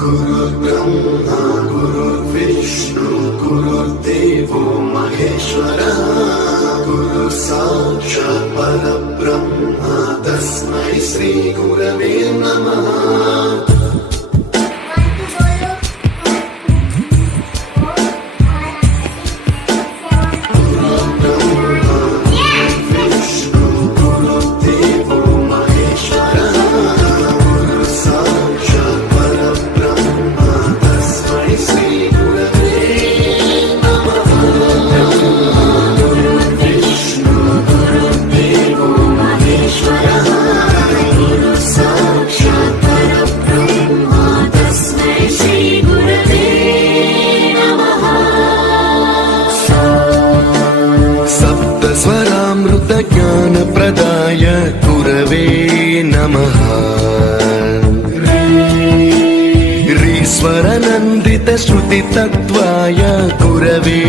गुरुर्ब्रह्मा गुरुर्विष्णु गुरुर्देवो महेश्वरः गुरु साक्षात् परब्रह्म तस्मै श्री गुरवे नमः। स्वरामृत ज्ञान प्रदाय गुरवे नमः। रीश्वर नन्दित श्रुति तत्वाय गुरवे